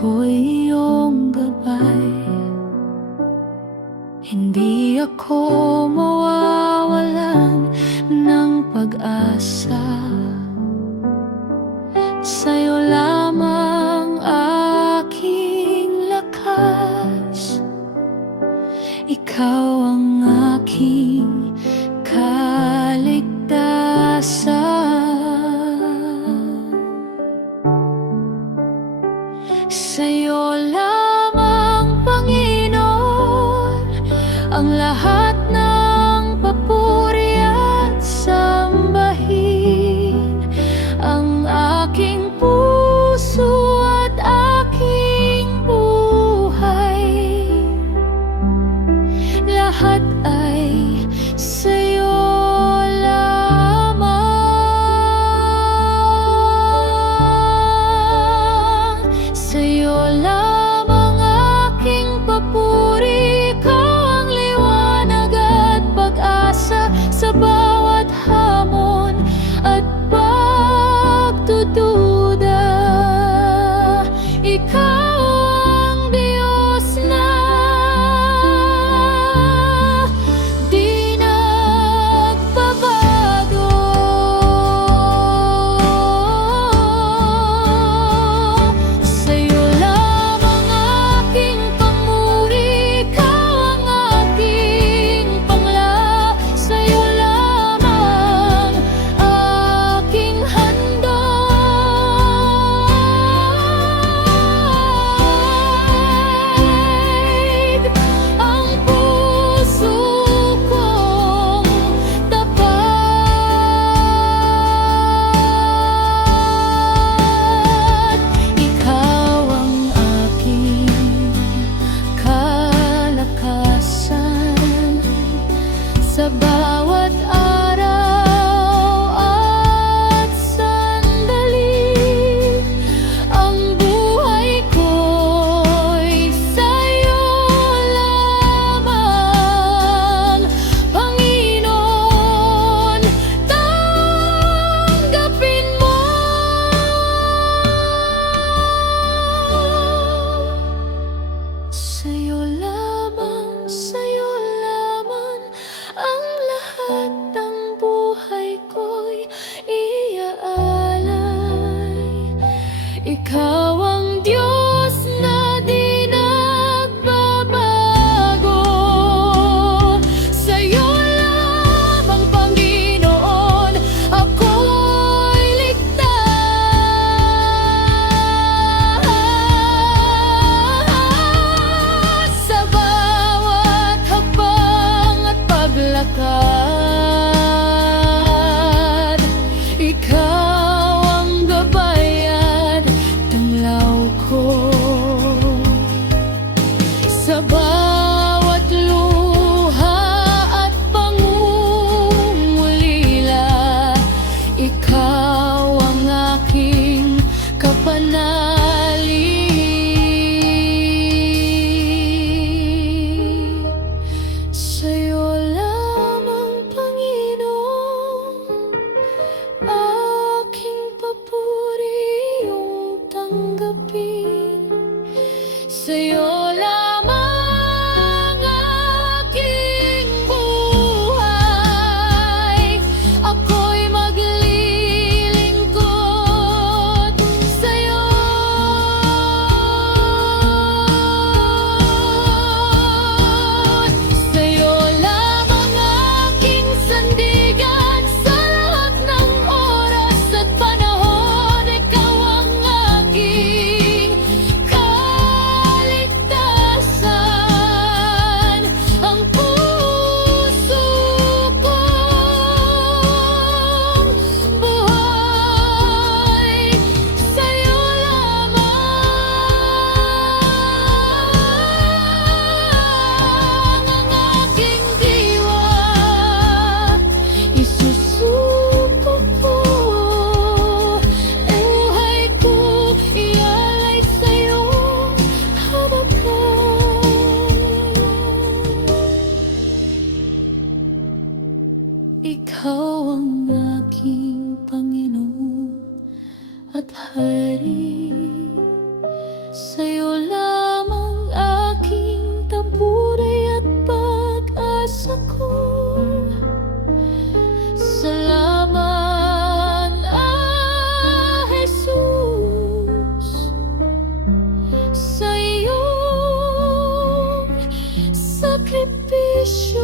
ako'y iyong gabay. Hindi ako mawawalan ng pag-asa. Sa'yo lamang aking lakas. Ikaw ang aking kaligtasan. Sa'yo lamang, Panginoon, ang lahat ng papuri at sambahin. Ang aking puso at aking buhay, lahat ay sa'yo lamang. Sa'yo lamang aking papuri. Ikaw ang liwanag at pag-asa sa bawat hamon at pagdududa. Ikaw ang Diyos na di nagbabago. Sa'yo lamang aking pamuri. Ikaw ang aking pangla. Sa'yo lamang aking handog. Ang puso kong tapat. Ikaw ang aking kalakasan sa bawat araw at sandali. Ang buhay ko'y sa'yo lamang, Panginoon, tanggapin mo. Sa'yo lamang ang lahat ng buhay ko'y iaalay. Ikaw ang Diyos na di nagbabago. Sa'yo lamang, Panginoon, ako'y ligtas. Sa bawat hakbang at paglakad, ikaw ang gabay at tanglaw ko. Sa bawat luha at pangungulila, ikaw ang aking kapanalig. Sa'yo lamang, Panginoon, aking papuri iyong tanggapin. Sa'yo lamang aking buhay. Ako'y maglilingkod sa'yo. Sa'yo lamang aking sandigan sa lahat ng oras at panahon. Ikaw ang aking kaligtasan. sa iyong sakripisyo.